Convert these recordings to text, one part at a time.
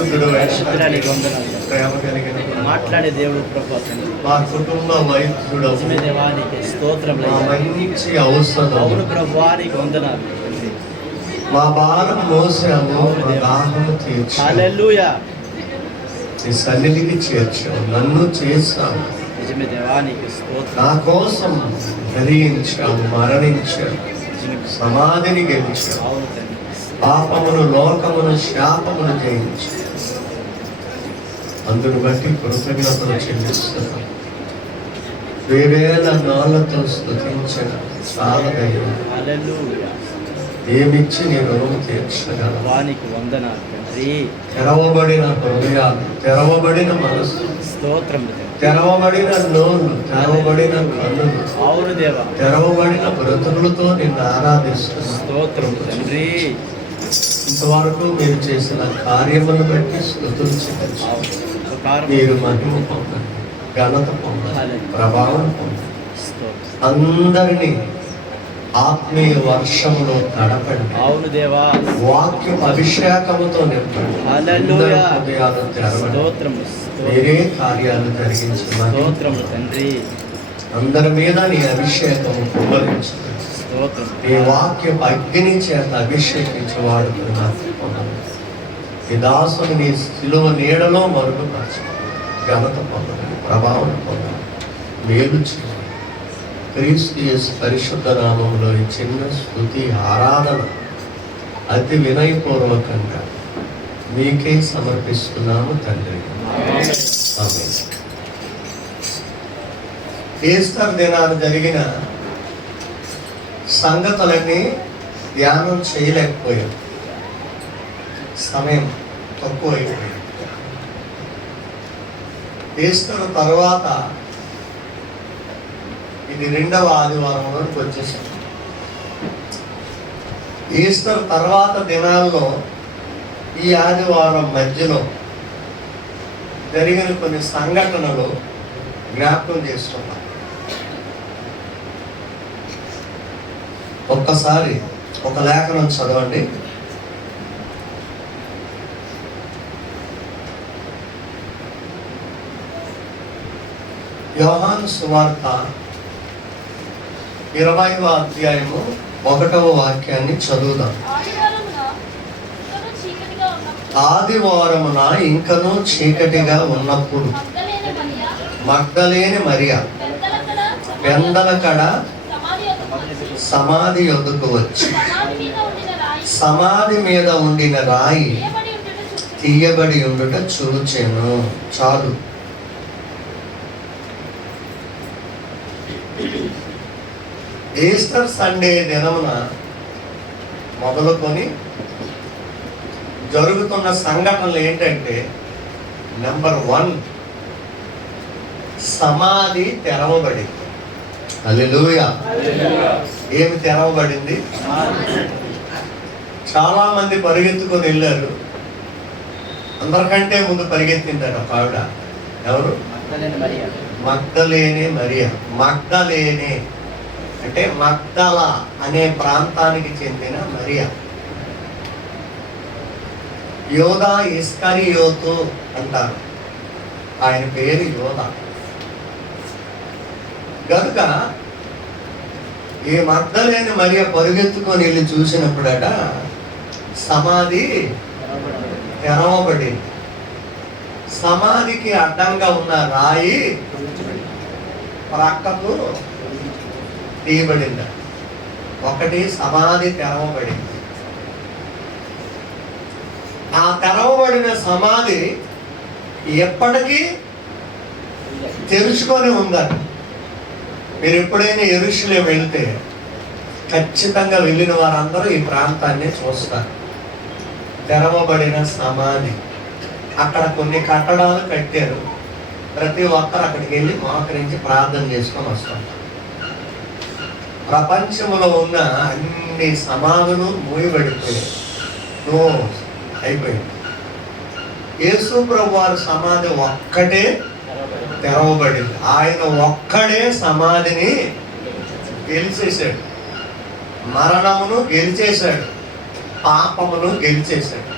పరిశుద్ధుడానికి వందనాలు. ప్రేమ కలిగిన మాట్లాడే దేవుడు ప్రభు మా కుటుంబ వైద్యుడు దేవానికి స్తోత్రం. మంచి అవసరం. అవును ప్రభువానికి వందనాలు. మా భారం మోసాము, మా దాహము తీర్చాము. హల్లెలూయా. నీ సన్నిధికి చేర్చావు, నన్ను చేశావు. నిజమే దేవానికి స్తోత్రం. నా కోసం ధరించావు, మరణించావు, సమాధిని గెలిచావు. అవును తండ్రి. పాపమును, లోకమును, శాపమును జయించావు. అందును బట్టి కృతజ్ఞతలు చెల్లిస్తున్నాం. వేవేల నాళ్ళతో స్తుతించిన చాలదయ్యా. హల్లెలూయా. ఏమిచ్చి నీ రుణము తీర్చగలవు. వానికి వందనాలు తండ్రి. తెరవబడిన హృదయాలు, తెరవబడిన మనసు, స్తోత్రం. తెరవబడిన నోళ్ళు, తెరవబడిన కన్నులు, అవును దేవా, తెరవబడిన బ్రతుకులతో నిన్ను ఆరాధిస్తున్నాను. స్తోత్రం తండ్రి. ఇంతవరకు మీరు చేసిన కార్యమును బట్టి స్తుతులు చెల్లించు. మీరు మహిమ పొందండి, ఘనత పొందండి, ప్రభావం పొందండి. అందరినీ ఆత్మీయ వర్షములో తడపండి. అవును దేవా. వాక్యం అభిషేకముతో నింపండి. హల్లెలూయా. హృదయాలు తెరవండి. స్తోత్రము. వేరే కార్యాలు జరిగించమని స్తోత్రము తండ్రి. అందరి మీద నీ అభిషేకము కుమ్మరించండి. స్తోత్రం. నీ వాక్యం అగ్ని చేత అభిషేకించి వాడుకున్నాను. ఈ దాసుని నీ శిలువ నీడలో మరుగుపరచండి. ఘనత పొందండి, ప్రభావం పొందండి, మేలు చేయండి. క్రీస్తు యేసు పరిశుద్ధ నామములో ఈ చిన్న స్తుతి ఆరాధన అతి వినయపూర్వకంగా మీకే సమర్పిస్తున్నాము తండ్రి. ఆమేన్. ఈస్టర్ దినాన జరిగిన సంగతులన్నీ ధ్యానం చేయలేకపోయాం. సమయం తక్కువైపోయింది. ఈస్టర్ తర్వాత ఇది 2వ ఆదివారంలోకి వచ్చేసాం. ఈస్టర్ తర్వాత దినాల్లో ఈ ఆదివారం మధ్యలో జరిగిన కొన్ని సంఘటనలు జ్ఞాపకం చేస్తున్నాం. ఒక్కసారి ఒక లేఖనం చదవండి. యోహాను సువార్త 20వ అధ్యాయము 1వ వాక్యాన్ని చదువుదాం. ఆదివారమున ఇంకనూ చీకటిగా ఉన్నప్పుడు మగ్దలేని మరియ పెందలకడ సమాధి యొద్దకు వచ్చి సమాధి మీద ఉండిన రాయి తీయబడి ఉండుట చూచెను. చాలు. ఈస్టర్ సండే దినమున మొదలుకొని జరుగుతున్న సంఘటనలు ఏంటంటే, నెంబర్ 1, సమాధి తెరవబడింది. హల్లెలూయా. ఏమి తెరవబడింది? చాలా మంది పరిగెత్తుకొని వెళ్ళారు. అందరికంటే ముందు పరిగెత్తిందట ఒక ఆవిడ. ఎవరు? మగ్దలేనే మరియ. మగ్దలేనే అంటే మగ్దల అనే ప్రాంతానికి చెందిన మరియ. యోధా ఇస్కరియోతు అంటారు, ఆయన పేరు యోధా. కనుక ఈ మగ్దలేని మరియ పరుగెత్తుకొని వెళ్ళి చూసినప్పుడట సమాధి తెరవబడింది. సమాధికి అడ్డంగా ఉన్న రాయి ప్రక్కకు తీయబడింది. ఒకటి సమాధి తెరవబడింది. ఆ తెరవబడిన సమాధి ఎప్పటికీ తెరుచుకొని ఉందట. మీరు ఎప్పుడైనా యెరూషలేము వెళ్తే ఖచ్చితంగా వెళ్ళిన వారందరూ ఈ ప్రాంతాన్ని చూస్తారు. తెరవబడిన సమాధి. అక్కడ కొన్ని కట్టడాలు కట్టారు. ప్రతి ఒక్కరు అక్కడికి వెళ్ళి మోకరించి ప్రార్థన చేసుకొని వస్తారు. ప్రపంచంలో ఉన్న అన్ని సమాధులు మూయబడిపోయాయి, అయిపోయింది. యేసు ప్రభు వారి సమాధి ఒక్కటే తెరవబడింది. ఆయన ఒక్కడే సమాధిని గెలిచేశాడు, మరణమును గెలిచేశాడు, పాపమును గెలిచేశాడు.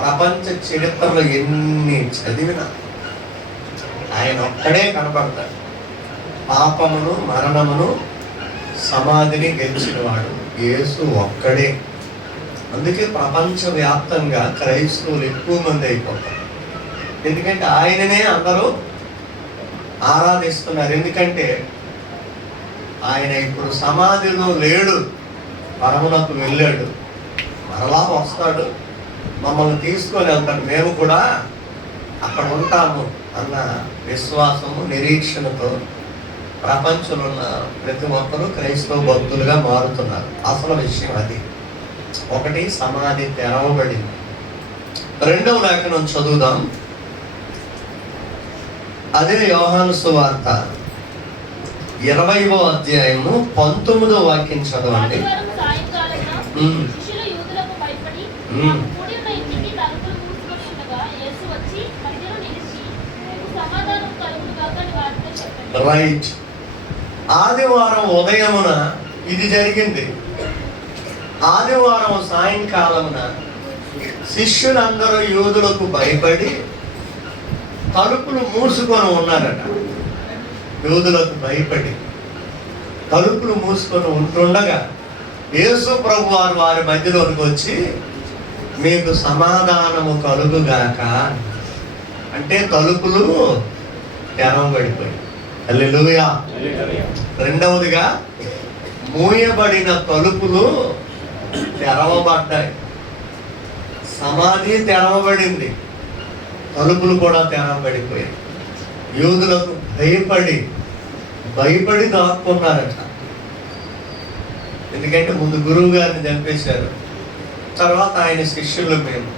ప్రపంచ చరిత్రలో ఎన్ని చదివినా ఆయన ఒక్కడే కనపడతాడు. పాపమును, మరణమును, సమాధిని గెలిచినవాడు యేసు ఒక్కడే. అందుకే ప్రపంచవ్యాప్తంగా క్రైస్తవులు ఎక్కువ మంది అయిపోతారు. ఎందుకంటే ఆయననే అందరూ ఆరాధిస్తున్నారు. ఎందుకంటే ఆయన ఇప్పుడు సమాధిలో లేడు, పరమునకు వెళ్ళాడు, మరలా వస్తాడు, మమ్మల్ని తీసుకొని వెళ్తాడు, మేము కూడా అక్కడ ఉంటాము అన్న విశ్వాసము, నిరీక్షణతో ప్రపంచంలో ఉన్న ప్రతి ఒక్కరూ క్రైస్తవ భక్తులుగా మారుతున్నారు. అసలు విషయం అది. ఒకటి, సమాధి తెరవబడింది. రెండవ లేఖనం చదువుదాం. అదే యోహాను సువార్త 20వ అధ్యాయము 19వ వాక్యం చదవండి. రైట్. ఆదివారం ఉదయమున ఇది జరిగింది. ఆదివారం సాయంకాలమున శిష్యులందరూ యూదులకు భయపడి తలుపులు మూసుకొని ఉన్నారట. యూదులకు భయపడి తలుపులు మూసుకొని ఉంటుండగా యేసు ప్రభు వారు వారి మధ్యలోకి వచ్చి, మీకు సమాధానము కలుగుగాక అంటే తలుపులు తెరవబడిపోయి. హల్లెలూయా. రెండవదిగా, మూయబడిన తలుపులు తెరవబడ్డాయి. సమాధి తెరవబడింది, తలుపులు కూడా తెరవబడిపోయాయి. యూదులకు భయపడి దాక్కున్నారట. ఎందుకంటే ముందు గురువు గారిని చంపేశారు, తర్వాత ఆయన శిష్యులు మేము,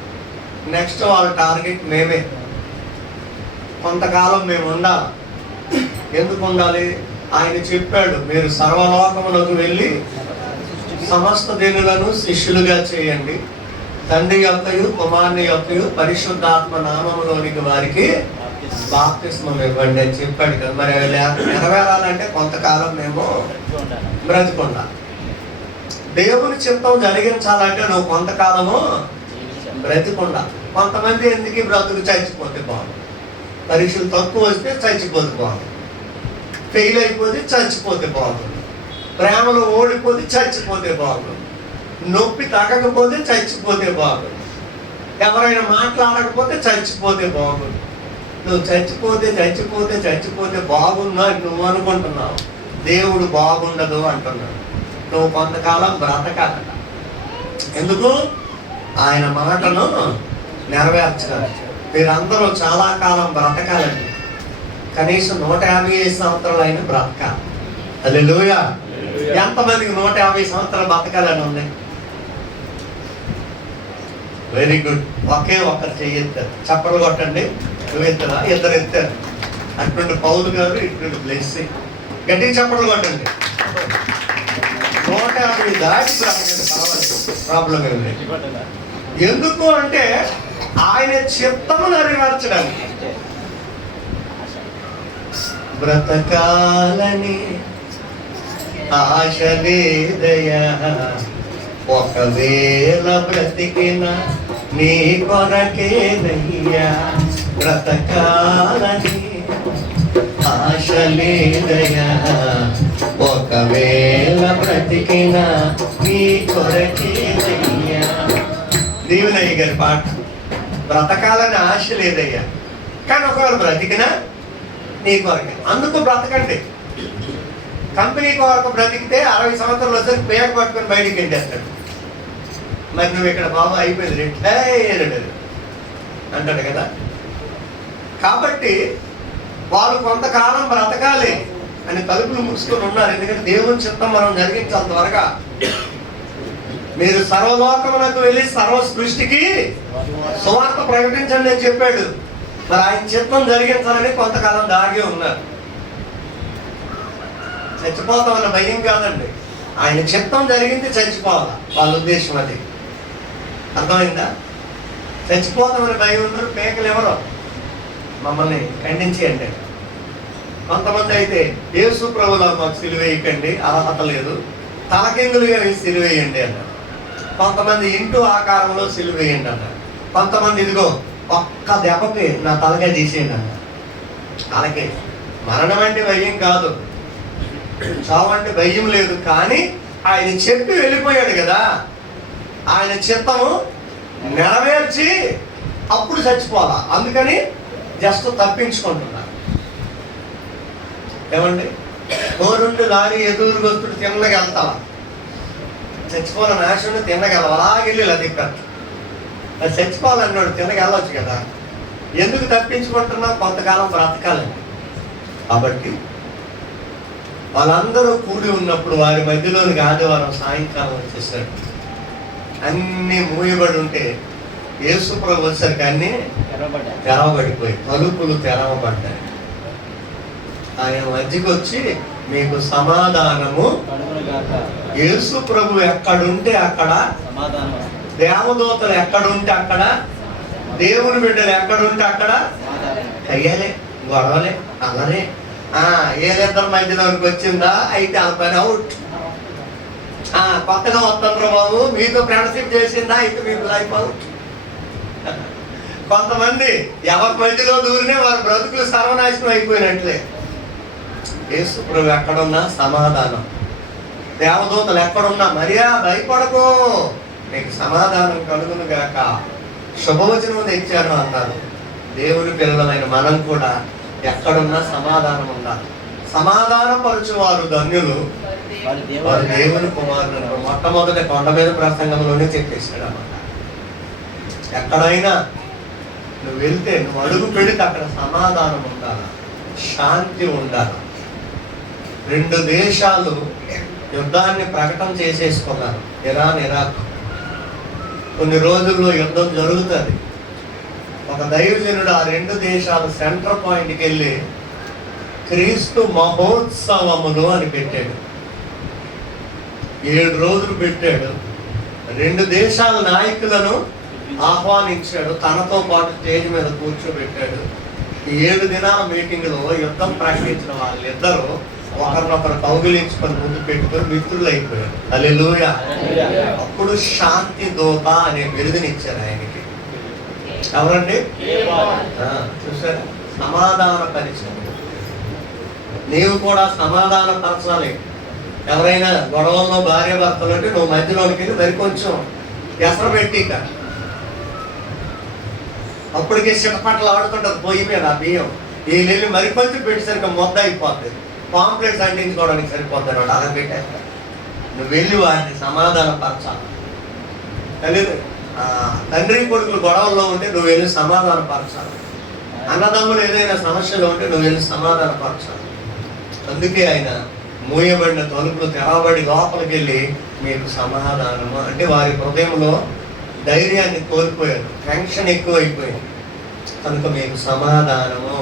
నెక్స్ట్ వాళ్ళ టార్గెట్ మేమే. కొంతకాలం మేము ఉండాలి. ఎందుకు ఉండాలి? ఆయన చెప్పాడు, మీరు సర్వలోకములకు వెళ్ళి సమస్త జనులను శిష్యులుగా చేయండి, తండ్రి యొక్కయు కుమారుని యొక్కయు పరిశుద్ధాత్మ నామములోనికి వారికి బాప్తిస్మం ఇవ్వండి అని చెప్పాడు కదా. మరి నెరవేరాలంటే కొంతకాలం మేము బ్రతికుండాలి. దేవుని చిత్తం జరిగించాలంటే నువ్వు కొంతకాలము బ్రతికుండాలి. కొంతమంది ఎందుకు బ్రతుకు చచ్చిపోతే బాగుంది, పరీక్షలు తక్కువ వస్తే చచ్చిపోతే బాగుంది, ఫెయిల్ అయిపోతే చచ్చిపోతే బాగుంది, ప్రేమలో ఓడిపోతే చచ్చిపోతే బాగుంది, నొప్పి తగ్గకపోతే చచ్చిపోతే బాగుంది, ఎవరైనా మాట్లాడకపోతే చచ్చిపోతే బాగుంది. నువ్వు చచ్చిపోతే బాగున్నా నువ్వు అనుకుంటున్నావు, దేవుడు బాగుండదు అంటున్నాడు. నువ్వు కొంతకాలం బ్రతకాలట. ఎందుకు? ఆయన మాటను నెరవేర్చడానికి. మీరందరూ చాలా కాలం బ్రతకాలండి. కనీసం 150 సంవత్సరాలు అయినా బ్రతకాలి. హల్లెలూయా. ఎంతమందికి 150 సంవత్సరాలు బ్రతకాలని ఉంది? Very good. ఒకే ఒక్కరు చెయ్యెత్తారు, చప్పలు కొట్టండి. నువ్వు ఎత్తారా? ఇద్దరు ఎత్తారు. అటువంటి పౌలు గారు, ఇటువంటి బ్లెస్సింగ్. గట్టిగా చప్పలు కొట్టండి. 150 దాటి బ్రతకండి, పర్వాలేదు, ప్రాబ్లం ఏమి లేదు. ఎందుకు అంటే ఆయన చిత్తము నెరవేర్చడానికి. బ్రతకాలని ఆశ లేదయా, ఒకవేళ బ్రతికిన నీ కొరకేదయ్యా. బ్రతకాలని ఆశ లేదయా, ఒకవేళ బ్రతికిన నీ కొరకేదయ్యా. దీవెనయ్య గారి పాట. బ్రతకాలని ఆశ లేదయ్యా, కానీ ఒకవేళ బ్రతికినా నీ కొరకే. అందుకు బ్రతకండి. కంపెనీ కొరకు బ్రతికితే 60 సంవత్సరాలు వచ్చి పేక పట్టుకొని బయటికి వెళ్ళేస్తాడు. మరి నువ్వు ఇక్కడ బాబు అయిపోయింది రిటైర్డ్ అంటాడు కదా. కాబట్టి వాళ్ళు కొంతకాలం బ్రతకాలి అని తలుపులు మూసుకొని ఉన్నారు. ఎందుకంటే దేవుని చిత్తం మనం జరిగించాలి త్వరగా. మీరు సర్వలోకమునకు వెళ్ళి సర్వ సృష్టికి సువార్త ప్రకటించండి అని చెప్పాడు. మరి ఆయన చిత్తం జరిగించాలని కొంతకాలం దాగే ఉన్నారు. చచ్చిపోతామన్న భయం కాదండి, ఆయన చిత్తం జరిగింది చచ్చిపోవాలా, వాళ్ళ ఉద్దేశం అది. అర్థమైందా? చచ్చిపోతామని భయం ఉన్నారు. పేకలు ఎవరో మమ్మల్ని ఖండించి అంటే. కొంతమంది అయితే యేసు ప్రభువులా మాకు సిలువేయకండి, అర్హత లేదు, తలకిందులుగా సిలువేయండి అన్నారు. కొంతమంది ఇంటూ ఆకారంలో సిలువేయండి అన్నారు. కొంతమంది ఇదిగో ఒక్క దెబ్బకి నా తలకాయ తీసేయండి అన్న. అలాగే మరణం అంటే భయం కాదు, చావు అంటే భయం లేదు. కానీ ఆయన చెప్పి వెళ్ళిపోయాడు కదా, ఆయన చిత్తము నెరవేర్చి అప్పుడు చచ్చిపోవాలా. అందుకని జస్ట్ తప్పించుకుంటున్నారు. ఏమండి, కోరుండి లారీ ఎదురుగా వస్తుడు తిన్నగా వెళ్తావా? చచ్చిపోవాలని ఆశ ఉండి తిన్నగెళ్ళవు, అలాగెళ్ళి ఇలా తిప్పారు. అది చచ్చిపోవాలన్నాడు, తిన్నగెళ్ళవచ్చు కదా. ఎందుకు తప్పించుకుంటున్నా? కొంతకాలం బ్రతకాలని. కాబట్టి వాళ్ళందరూ కూడి ఉన్నప్పుడు వారి మధ్యలోనికి ఆదివారం సాయంకాలం వచ్చేసాడు. అన్నీ మూయబడి ఉంటే యేసు ప్రభు వచ్చేసరికి అన్నీ తెరవబడిపోయి, తలుపులు తెరవబడ్డాయి. ఆయన మధ్యకి వచ్చి మీకు సమాధానము. యేసు ప్రభు ఎక్కడుంటే అక్కడ దేవదూతలు, ఎక్కడుంటే అక్కడ దేవుని బిడ్డలు, ఎక్కడుంటే అక్కడ అయ్యాలే, గొడవలే, అల్లరే. ఏలిద్దరి మధ్యలోకి వచ్చిందా అయితే ఆ పని అవుట్. కొత్తగా వస్తుండ్రు బాబు, మీతో ఫ్రెండ్షిప్ చేసిందా అయితే మీకు లైఫ్ అవుట్. కొంతమంది ఎవరి మధ్యలో దూరినే వారి బ్రతుకులు సర్వనాశనం అయిపోయినట్లే. యేసు ప్రభు ఎక్కడున్నా సమాధానం, దేవదూతలు ఎక్కడున్నా మరియా భయపడకు, నీకు సమాధానం కలుగును గాక, శుభవచనం తెచ్చాను అన్నారు. దేవుని పిల్లలమైన మనం కూడా ఎక్కడున్నా సమాధానం ఉండాలి. సమాధానం పరచువారు ధన్యులు, వారు దేవుని కుమారులు. మొట్టమొదటి కొండ మీద ప్రసంగంలోనే చెప్పేశాడు అన్నమాట. ఎక్కడైనా నువ్వు వెళ్తే, నువ్వు అడుగు పెడితే అక్కడ సమాధానం ఉండాలి, శాంతి ఉండాలి. 2 దేశాలు యుద్ధాన్ని ప్రకటన చేసేసుకున్నారు, ఇరాన్, ఇరాక్. కొన్ని రోజుల్లో యుద్ధం జరుగుతుంది. ఒక దైవజనుడు ఆ 2 దేశాల సెంటర్ పాయింట్కి వెళ్ళి క్రీస్తు మహోత్సవములు అని పెట్టాడు. 7 రోజులు పెట్టాడు. 2 దేశాల నాయకులను ఆహ్వానించాడు, తనతో పాటు స్టేజ్ మీద కూర్చోబెట్టాడు. ఈ 7 దినాల మీటింగ్లో యుద్ధం ప్రకటించిన వాళ్ళిద్దరూ ఒకరినొకరు కౌగిలించుకొని ముందు పెట్టుకొని మిత్రులు అయిపోయారు. హల్లెలూయా. అప్పుడు శాంతి దూత అనే బిరుదునిచ్చారు ఆయనకి. ఎవరండి? చూసారా? సమాధాన పరిచయం. నీవు కూడా సమాధాన పరచాలి. ఎవరైనా గొడవల్లో భార్య భర్తలు అంటే నువ్వు మధ్యలోనికి వెళ్ళి మరి కొంచెం ఎసరు పెట్టిక, అప్పటికే చిటపట్లు ఆడుతుంటారు పొయ్యి మీద ఆ బియ్యం. వీళ్ళు వెళ్ళి మరి కొంచెం పెట్టేసరికి మొద్ద అయిపోతుంది, పాంప్లెట్స్ అంటించుకోవడానికి సరిపోతాడు. అలా పెట్టాక నువ్వు వెళ్ళి వారిని సమాధాన పరచాలి. తెలియదు, తండ్రి కొడుకులు గొడవల్లో ఉంటే నువ్వు వెళ్ళి సమాధాన పరచాలి. అన్నదమ్ములు ఏదైనా సమస్యలు ఉంటే నువ్వు వెళ్ళి సమాధాన పరచాలి. అందుకే ఆయన మూయబడిన తలుపులు తెరవబడి లోపలికి వెళ్ళి మీకు సమాధానము అంటే వారి హృదయంలో ధైర్యాన్ని కోల్పోయారు, టెన్షన్ ఎక్కువైపోయింది, కనుక మీకు సమాధానము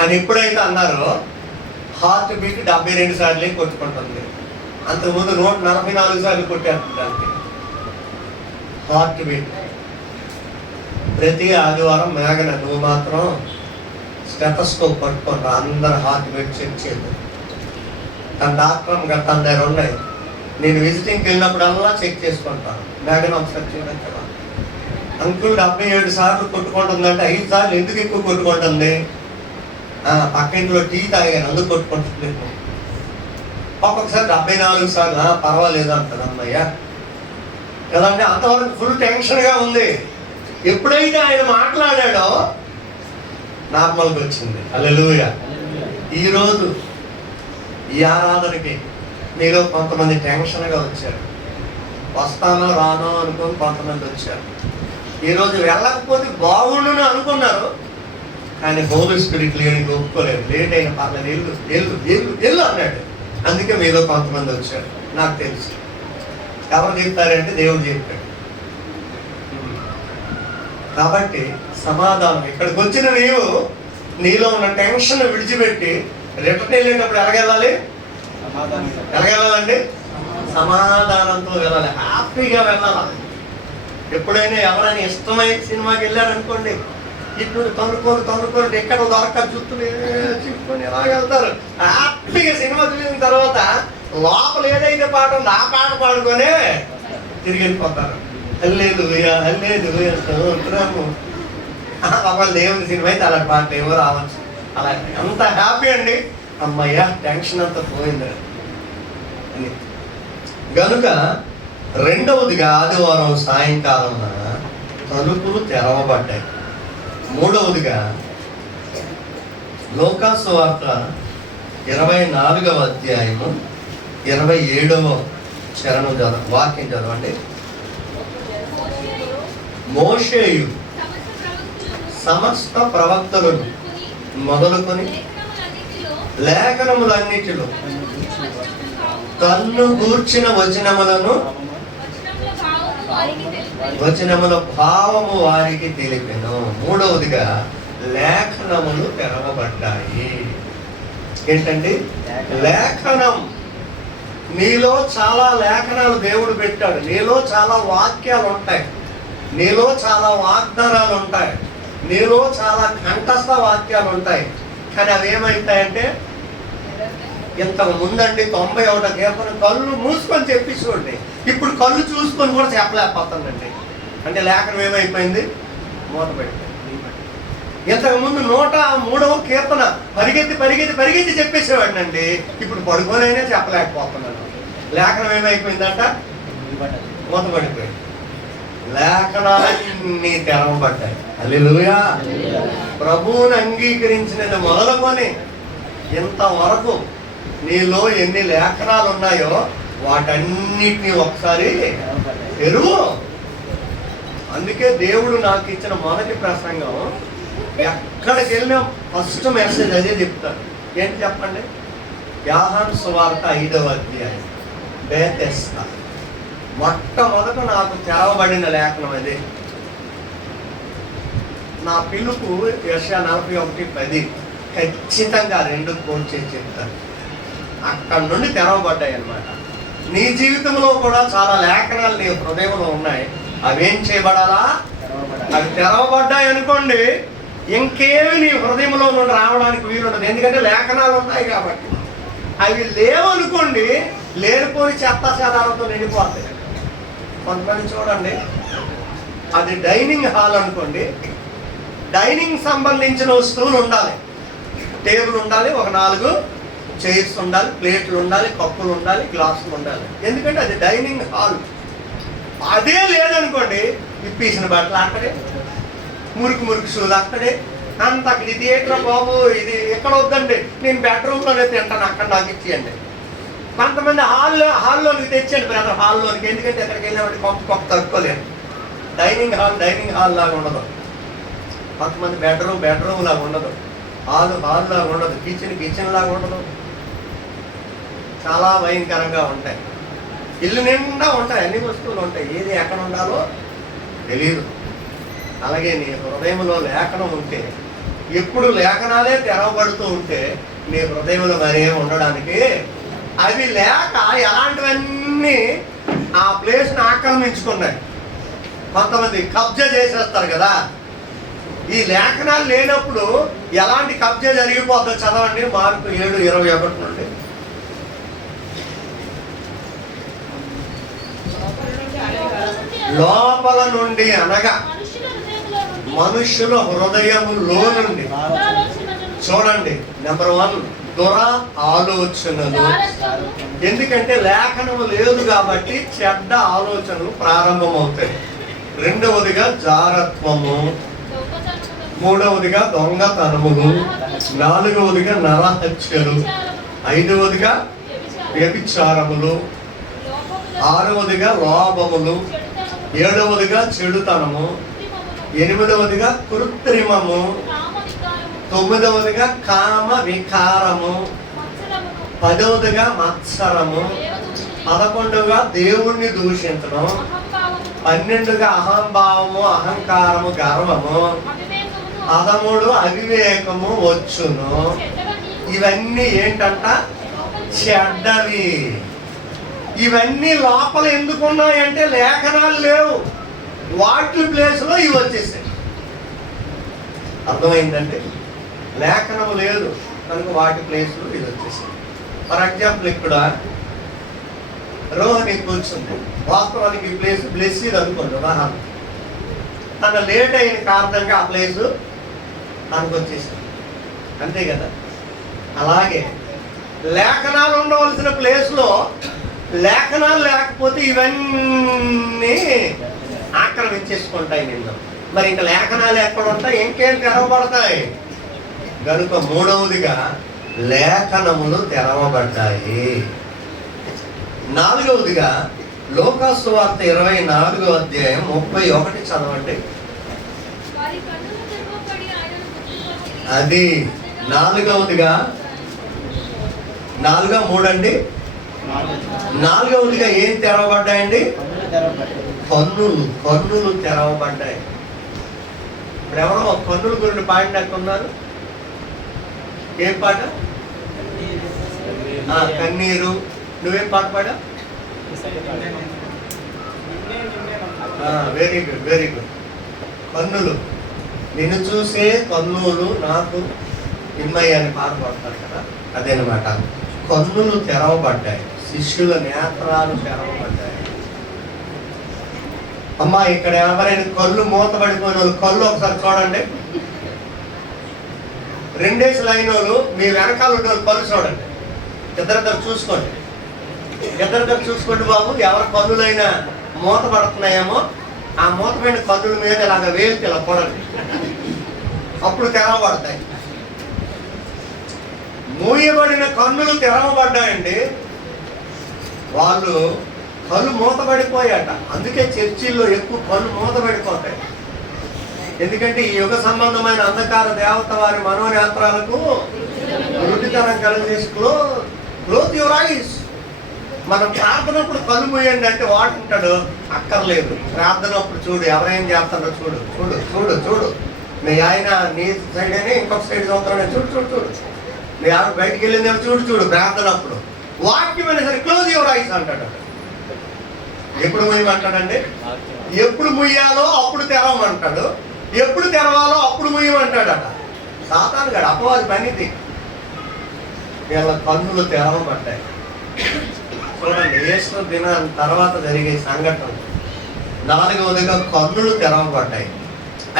అని ఎప్పుడైతే అన్నారో హార్ట్ బీట్ 72 సార్లు కొట్టుకుంటుంది. అంతకుముందు 144 సార్లు కొట్టేస్తుంది హార్ట్ బీట్. ప్రతి ఆదివారం మేఘన నువ్వు మాత్రం స్టెథోస్కోప్ పట్టుకుంటా, అందరు హార్ట్ బీట్ చెక్ చేయదు. తన డాక్టర్ తన దగ్గర ఉన్నాయి. నేను విజిటింగ్కి వెళ్ళినప్పుడల్లా చెక్ చేసుకుంటాను. మేఘన ఒకసారి చూడండి కదా, అంకుల్ 77 సార్లు కొట్టుకుంటుందంటే 5 సార్లు ఎందుకు ఎక్కువ కొట్టుకుంటుంది? పక్కింట్లో టీ తాగాను అందుకు కొట్టుకుంటుంది. ఒక్కొక్కసారి 74 సార్లు పర్వాలేదు అంటారు అమ్మయ్య కదండి. అంతవరకు ఫుల్ టెన్షన్గా ఉంది. ఎప్పుడైతే ఆయన మాట్లాడాడో నార్మల్గా వచ్చింది. హల్లెలూయా. ఈరోజు ఈ ఆరాధనకి మీలో కొంతమంది టెన్షన్గా వచ్చారు, వస్తానో రానో అనుకొని కొంతమంది వచ్చారు. ఈరోజు వెళ్ళకపోతే బాగుండును అనుకున్నారు, కానీ హోలీ స్పిరిట్ లేనికి ఒప్పుకోలేదు. లేట్ అయిన పర్లేదు, ఎల్లు ఎల్లు ఎల్లు ఎల్లు అన్నాడు. అందుకే మీలో కొంతమంది వచ్చారు. నాకు తెలుసు ఎవరు చెప్తారంటే దేవుడు చెప్పాడు. కాబట్టి సమాధానం, ఇక్కడికి వచ్చిన నీవు నీలో ఉన్న టెన్షన్ విడిచిపెట్టి రిటర్న్ వెళ్ళేటప్పుడు ఎలాగెళ్ళాలి? ఎలాగెళ్ళాలండి? సమాధానంతో వెళ్ళాలి, హ్యాపీగా వెళ్ళాలి. ఎప్పుడైనా ఎవరైనా ఇష్టమైన సినిమాకి వెళ్ళారనుకోండి, ఇటు తనుకొని ఎక్కడ దొరక జుత్తులు చిక్కుని ఎలా వెళ్తారు. హ్యాపీగా సినిమా చూసిన తర్వాత లోపల ఏదైతే పాట ఉందో ఆ పాట పాడుకొని తిరిగి వెళ్ళిపోతారు. హల్లెలూయా హల్లెలూయా స్తోత్రము. ఒకవేళ దేవుని సినిమా అయితే అలాంటి పాటలు ఏమో రావచ్చు. అలా అంత హ్యాపీ అండి, అమ్మయ్య టెన్షన్ అంతా పోయింది అని. గనుక రెండవదిగా ఆదివారం సాయంకాలం తలుపులు తెరవబడ్డాయి. మూడవదిగా లోకాసు వార్త 24వ అధ్యాయము 27వ చరణం వాక్యం చదవండి. మోషేయు సమస్త ప్రవక్తలను మొదలుకొని లేఖనములన్నిటిలో తన్ను గూర్చిన వచనముల భావము వారికి తెలిపెను. మూడవదిగా లేఖనములు తెరవబడ్డాయి. ఏంటండి లేఖనం? నీలో చాలా లేఖనాలు దేవుడు పెట్టాడు. నీలో చాలా వాక్యాలు ఉంటాయి, నీలో చాలా వాగ్దానాలు ఉంటాయి, నీలో చాలా కంఠస్థ వాక్యాలు ఉంటాయి. కానీ అవి ఏమైతాయంటే ఇంతకు ముందండి 91 కీర్తన కళ్ళు మూసుకొని చెప్పి చూడండి, ఇప్పుడు కళ్ళు చూసుకొని కూడా చెప్పలేకపోతుందండి. అంటే లేఖనం ఏమైపోయింది? మూతపెట్టింది. ఇంతకు ముందు 103వ కీర్తన పరిగెత్తి పరిగెత్తి పరిగెత్తి చెప్పేసేవాడినండి, ఇప్పుడు పడుకోనైనా చెప్పలేకపోతున్నాను. లేఖనం ఏమైపోయిందంట? మూతపడిపోయింది. లేఖనాలన్నీ తెరవబడ్డాయి. హల్లెలూయా. ప్రభువుని అంగీకరించినది మొదలుకొని ఇంతవరకు నీలో ఎన్ని లేఖనాలు ఉన్నాయో వాటన్నిటిని ఒకసారి తెరువు. అందుకే దేవుడు నాకు ఇచ్చిన మొదటి ప్రసంగం, ఎక్కడికి వెళ్ళినా ఫస్ట్ మెసేజ్ అదే చెప్తాను. ఏంటి చెప్పండి? యోహాను సువార్త 5వ అధ్యాయం బేతెస్దా. మొట్టమొదట నాకు తెరవబడిన లేఖనం అదే. నా పిలుపు యెషయా 41:10 ఖచ్చితంగా 2 కోట్ చేసి చెప్తాను. అక్కడ నుండి తెరవబడ్డాయి అన్నమాట. నీ జీవితంలో కూడా చాలా లేఖనాలు నీ హృదయంలో ఉన్నాయి. అవేం చేయబడాలా? అవి తెరవబడ్డాయి అనుకోండి, ఇంకేమి నీ హృదయంలో నుండి రావడానికి వీలుండదు. ఎందుకంటే లేఖనాలు ఉన్నాయి కాబట్టి. అవి లేవనుకోండి, లేనిపోని చెత్త చెదాలతో నిండిపోతాయి. కొంతమంది చూడండి, అది డైనింగ్ హాల్ అనుకోండి, డైనింగ్ సంబంధించిన వస్తువులు ఉండాలి. టేబుల్ ఉండాలి, ఒక 4 చైర్స్ ఉండాలి, ప్లేట్లు ఉండాలి, కప్పులు ఉండాలి, గ్లాసులు ఉండాలి. ఎందుకంటే అది డైనింగ్ హాల్. అదే లేదనుకోండి, విప్పేసిన బట్టలు అక్కడే, మురికి మురికి షూలు అక్కడే, అంత ఇది థియేటర్ బాబు, ఇది ఎక్కడ వద్దండి, నేను బెడ్రూమ్లోనే తింటాను, అక్కడ నాకు ఇచ్చేయండి. కొంతమంది హాల్లోనికి తెచ్చండి బ్రదర్, హాల్లోనికి. ఎందుకంటే ఎక్కడికి వెళ్ళినప్పుడు కొంత తక్కువలేదు. డైనింగ్ హాల్ లాగా ఉండదు. కొంతమంది బెడ్రూమ్ లాగా ఉండదు, హాల్ లాగా ఉండదు, కిచెన్ లాగా ఉండదు. చాలా భయంకరంగా ఉంటాయి. ఇల్లు నిండా ఉంటాయి, అన్ని వస్తువులు ఉంటాయి, ఏది ఎక్కడ ఉండాలో తెలియదు. అలాగే నీ హృదయంలో లేఖనం ఉంటే, ఎప్పుడు లేఖనాలే తెరవబడుతూ ఉంటే నీ హృదయంలో మరేం ఉండడానికి అవి లేక ఎలాంటివన్నీ ఆ ప్లేస్ని ఆక్రమించుకున్నాయి. కొంతమంది కబ్జా చేసేస్తారు కదా. ఈ లేఖనాలు లేనప్పుడు ఎలాంటి కబ్జా జరిగిపోతుందో చదవండి. మార్కు 7:21 నుండి. లోపల నుండి అనగా మనుషుల హృదయములో నుండి. చూడండి, నెంబర్ 1 దుర ఆలోచనలు. ఎందుకంటే లేఖనము లేదు కాబట్టి చెడ్డ ఆలోచనలు ప్రారంభమవుతాయి. రెండవదిగా జారత్వము, మూడవదిగా దొంగతనములు, నాలుగవదిగా నరహత్యలు, ఐదవదిగా వ్యభిచారములు, ఆరవదిగా లోభములు, ఏడవదిగా చెడుతనము, ఎనిమిదవదిగా కృత్రిమము, తొమ్మిదవదిగా కామ వికారము, 10వదిగా మత్సరము, 11గా దేవుణ్ణి దూషించడం, 12గా అహంభావము, అహంకారము, గర్వము, 13 అవివేకము వచ్చును. ఇవన్నీ ఏంటంట? చెడ్డవి. ఇవన్నీ లోపల ఎందుకు ఉన్నాయంటే లేఖనాలు లేవు, వాటి ప్లేస్లో ఇవి వచ్చేసాయి. అర్థమైందండి? లేఖనం లేదు కనుక వాటి ప్లేస్లో ఇది వచ్చేసాయి. ఫర్ ఎగ్జాంపుల్, ఇక్కడ రోహిణి కూర్చుంది. వాస్తవానికి ఈ ప్లేస్ బ్లెస్సీడ్ అనుకోండి ఉదాహరణ. తన లేట్ అయిన కారణంగా ఆ ప్లేసు తనకు వచ్చేసింది, అంతే కదా. అలాగే లేఖనాలు ఉండవలసిన ప్లేస్లో లేఖనాలు లేకపోతే ఇవన్నీ ఆక్రమించేసుకుంటాయి నిన్ను. మరి ఇంకా లేఖనాలు ఎక్కడ ఉంటాయి? ఇంకేం తెరవబడతాయి? కనుక మూడవదిగా లేఖనములు తెరవబడ్డాయి. నాలుగవదిగా లోకాసు వార్త 24వ అధ్యాయం 31 చదవండి. అది నాలుగవదిగా 4-3 అండి. నాలుగవదిగా ఏం తెరవబడ్డాయండి? కన్నులు తెరవబడ్డాయి. ఇప్పుడు ఎవరో కన్నుల గురించి పాడినట్టున్నారు. ఏం పాట? కన్నీరు. నువ్వేం పాట పాడా? Very good, very good. కన్నులు, నిన్ను చూసే కన్నులు నాకు ఇమ్మయ్య అని పాట పాడతారు కదా, అదేనమాట. కన్నులు తెరవబడ్డాయి, శిష్యుల నేత్రాలు తెరవబడ్డాయి. అమ్మా, ఇక్కడ ఎవరైనా కళ్ళు మూతపడిపోయిన వాళ్ళు కళ్ళు ఒకసారి చూడండి. రెండేసి లైన్ వాళ్ళు మీ వెనకాల ఉన్న వాళ్ళు కళ్ళు చూడండి. ఇద్దరిద్దరు చూసుకోండి, ఇద్దరిద్దరు చూసుకోండి బాబు. ఎవరి కన్నులైనా మూత పడుతున్నాయేమో ఆ మూతపడిన కన్నుల మీద ఇలాగ వేలికి ఇలా పడండి, అప్పుడు తెరవబడతాయి. మూయబడిన కన్నులు తెరవబడ్డాయండి. వాళ్ళు కళ్ళు మూతపడిపోయాట. అందుకే చర్చిల్లో ఎక్కువ కళ్ళు మూతపడిపోతాయి. ఎందుకంటే ఈ యుగ సంబంధమైన అంధకార దేవత వారి మనోనేత్రాలకు వృద్ధితనం కలిగేసి క్లోజ్ యువర్ ఐస్. మనం ప్రార్థనప్పుడు కళ్ళు మూయండి అంటే వాడుకుంటాడు. అక్కర్లేదు, ప్రార్థనప్పుడు చూడు ఎవరేం చేస్తాడో చూడు చూడు చూడు చూడు. మీ ఆయన నీ సైడ్ అయినా ఇంకొక సైడ్ చూస్తాడే చూడు చూడు చూడు. మీ ఆవిడ బయటికి వెళ్ళిందేమో చూడు చూడు. ప్రార్థనప్పుడు వాక్యమైన సరే క్లోజ్ యువర్ ఐస్ అంటాడు. ఎప్పుడు ముయ్యమంటాడండి? ఎప్పుడు ముయ్యాలో అప్పుడు తెరవమంటాడు, ఎప్పుడు తెరవాలో అప్పుడు ముయ్యమంటాడట. సాతాను గడు అపవాది పనిది. వీళ్ళ కన్నులు తెరవబడ్డాయి. చూడండి, యేసు దినం తర్వాత జరిగే సంఘటన. నాలుగవదిగా కన్నులు తెరవబడ్డాయి.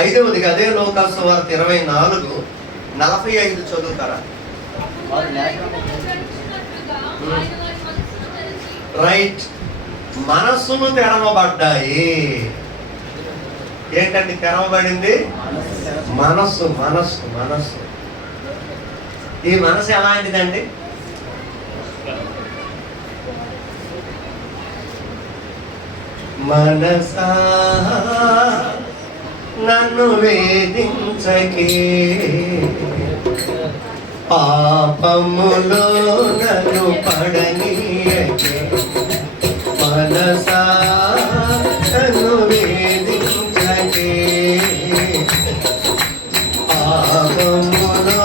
ఐదవదిగా అదే లోకాసు వార్త 24:45 చదువుతారా? రైట్, మనస్సులు తెరవబడ్డాయి. ఏంటండి తెరవబడింది? మనస్సు. మనస్సు మనస్సు ఈ మనసు ఎలాంటిదండి? మనసా నన్ను వేధించకే, పాపములో నన్ను పడనీయకే. మనసా నన్ను వేధించకే, పాపములో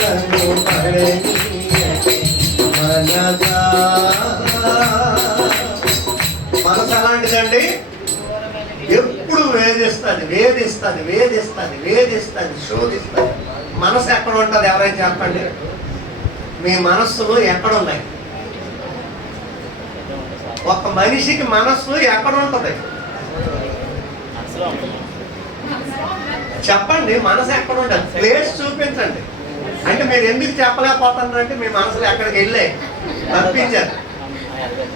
నన్ను పడనీయకే. మనసా, మనసు ఎలాంటిదండి? ఎప్పుడు వేధిస్తుంది వేధిస్తుంది వేధిస్తుంది వేధిస్తుంది శోధిస్తుంది. మనసు ఎక్కడ ఉంటుంది? ఎవరైనా చెప్పండి. మీ మనస్సులు ఎక్కడున్నాయి? ఒక మనిషికి మనస్సు ఎక్కడ ఉంటుంది చెప్పండి. మనసు ఎక్కడ ఉంటుంది? ప్లేస్ చూపించండి. అంటే మీరు ఎందుకు చెప్పలేకపోతున్నారంటే మీ మనసులు ఎక్కడికి వెళ్ళే పంపించారు.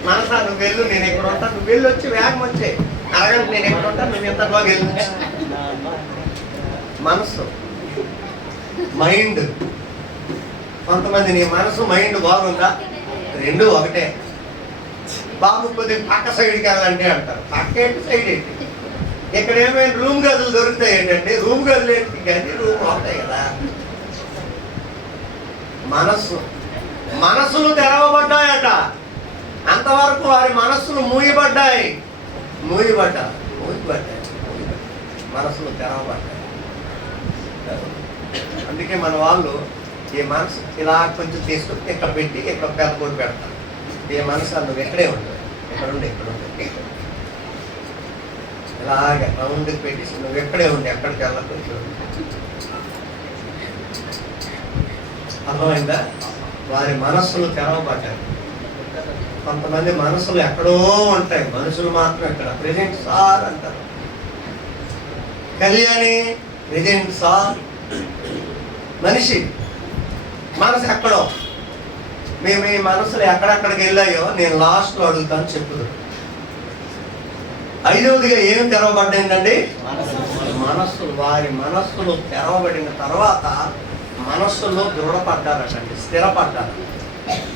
మనసా నువ్వు వెళ్ళు, నేను ఎక్కడ ఉంటాను, నువ్వు వెళ్ళి వచ్చి వేగం వచ్చే అరగంట నేను ఎక్కడ ఉంటాను, నువ్వు ఇంతలో వెళ్ళు. మనసు, మైండ్. కొంతమంది నీ మనసు మైండ్ బాగుందా? రెండు ఒకటే. బాగుపోతే పక్క సైడ్కి వెళ్ళండి అంటారు. పక్క ఏంటి సైడ్ ఏంటి? ఇక్కడ ఏమైనా రూమ్ గదులు దొరుకుతాయి ఏంటంటే రూమ్ గదులు ఏంటి కానీ రూమ్ అవుతాయి కదా. మనస్సులు తెరవబడ్డాయట. అంతవరకు వారి మనస్సులు మూయబడ్డాయి. మనస్సులు తెరవబడ్డాయి. అందుకే మన వాళ్ళు ఈ మనసు ఇలా కొంచెం తీసుకుని ఇక్కడ పెట్టి ఇక్కడ పెద్ద కూడా పెడతారు. ఈ మనసు నువ్వు ఎక్కడే ఉండవు, ఇక్కడ ఉండి ఇలాగే రౌండ్కి పెట్టేసి నువ్వు ఎక్కడే ఉండి ఎక్కడికి వెళ్ళకుండా. అర్థమైందా? వారి మనస్సులు తెరవబడ్డాయి. కొంతమంది మనసులు ఎక్కడో ఉంటాయి, మనుషులు మాత్రం ఎక్కడ ప్రెజెంట్ సార్ అంటారు. కళ్యాణి ప్రెజెంట్ సార్, మనిషి మనసు ఎక్కడో. మేము ఈ మనసులు ఎక్కడెక్కడికి వెళ్ళాయో నేను లాస్ట్లో అడుగుతాను, చెప్పుదు. 5వదిగా ఏం తెరవబడ్డాయండి? మనస్సులు. వారి మనస్సులు తెరవబడిన తర్వాత మనస్సులో దృఢపడ్డారటండి, స్థిరపడ్డారు.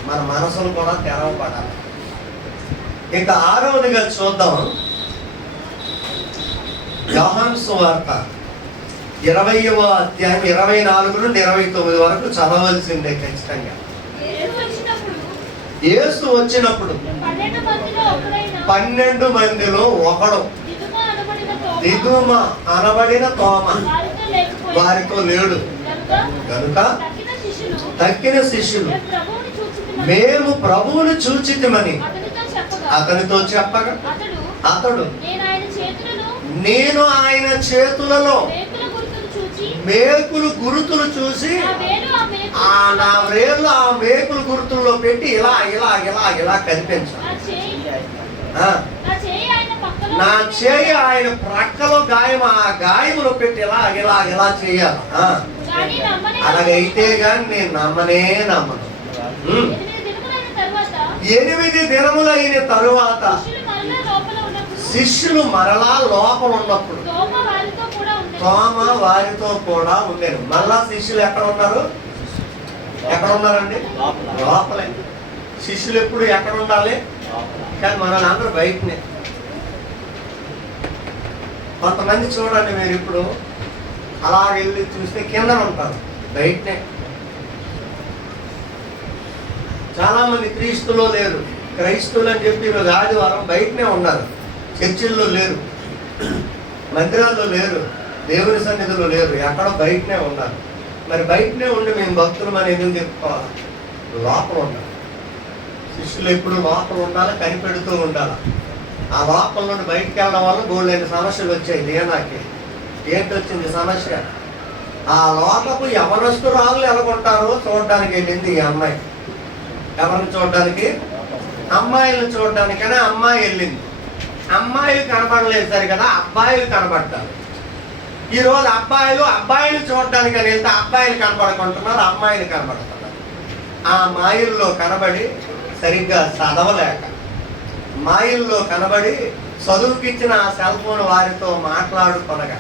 మన మనసులు కూడా తెరవబడాలి. ఇక 6వదిగా చూద్దాం, యోహాను సువార్త 20వ అధ్యాయం 24 నుండి 29 వరకు చదవలసిందే ఖచ్చితంగా. యేసు వచ్చినప్పుడు 12 మందిలో ఒకడు, దిదుమ అనబడిన తోమ, వారితో లేడు. కనుక తక్కిన శిష్యులు మేము ప్రభువుని చూచితిమని అతనితో చెప్పగా అతడు నేను ఆయన చేతులలో మేకులు గురుతులు చూసి నా వేళ్ళు ఆ మేకులు గుర్తుల్లో పెట్టి ఇలా ఇలా ఇలా ఇలా కనిపించాను. నా చేయి ఆయన ప్రక్కలో గాయం, ఆ గాయములో పెట్టి ఇలా ఇలా ఇలా చేయాలి. అలాగైతే గాని నేను నమ్మను. 8 దినములైన తరువాత శిష్యులు మరలా లోపల ఉన్నప్పుడు తోమ వారితో కూడా ఉండేను. మళ్ళా శిష్యులు ఎక్కడ ఉన్నారు? ఎక్కడ ఉన్నారండి? లోపలే. శిష్యులు ఎప్పుడు ఎక్కడ ఉండాలి? కానీ మనల్ని అందరూ బయటనే. కొంతమంది చూడండి, మీరు ఇప్పుడు అలా వెళ్ళి చూస్తే కింద ఉంటారు, బయటనే. చాలా మంది క్రీస్తులో లేరు, క్రైస్తువులు అని చెప్పి ఈరోజు ఆదివారం బయటనే ఉన్నారు. చర్చిల్లో లేరు, మందిరాల్లో లేరు, దేవుని సన్నిధిలో లేరు, ఎక్కడో బయటనే ఉన్నారు. మరి బయటనే ఉండి మేము భక్తులు అని ఎందుకు చెప్పుకోవాలి? లోపల ఉండాలి. శిష్యులు ఎప్పుడు లోపల ఉండాలి, కనిపెడుతూ ఉండాలి. ఆ లోపల నుండి బయటికి వెళ్ళడం వల్ల బోల్డైన సమస్యలు వచ్చాయి. దేనాకి ఏంటి వచ్చింది సమస్య? ఆ లోపకు యవనస్తురాలు ఎలాగుంటారో చూడడానికి వెళ్ళింది ఈ అమ్మాయి. ఎవరిని చూడడానికి? అమ్మాయిలను చూడడానికనే అమ్మాయి వెళ్ళింది. అమ్మాయిలు కనబడలేదు సరి కదా, అబ్బాయిలు కనబడతారు. ఈరోజు అబ్బాయిలు చూడడానికి అని వెళ్తే అబ్బాయిలు కనబడుకుంటున్నారు, అమ్మాయిలు కనబడుతున్నారు. ఆ మాయిల్లో కనబడి సరిగ్గా చదవలేక, మాయిల్లో కనబడి చదువుకిచ్చిన ఆ సెల్ ఫోన్ వారితో మాట్లాడుకొనగా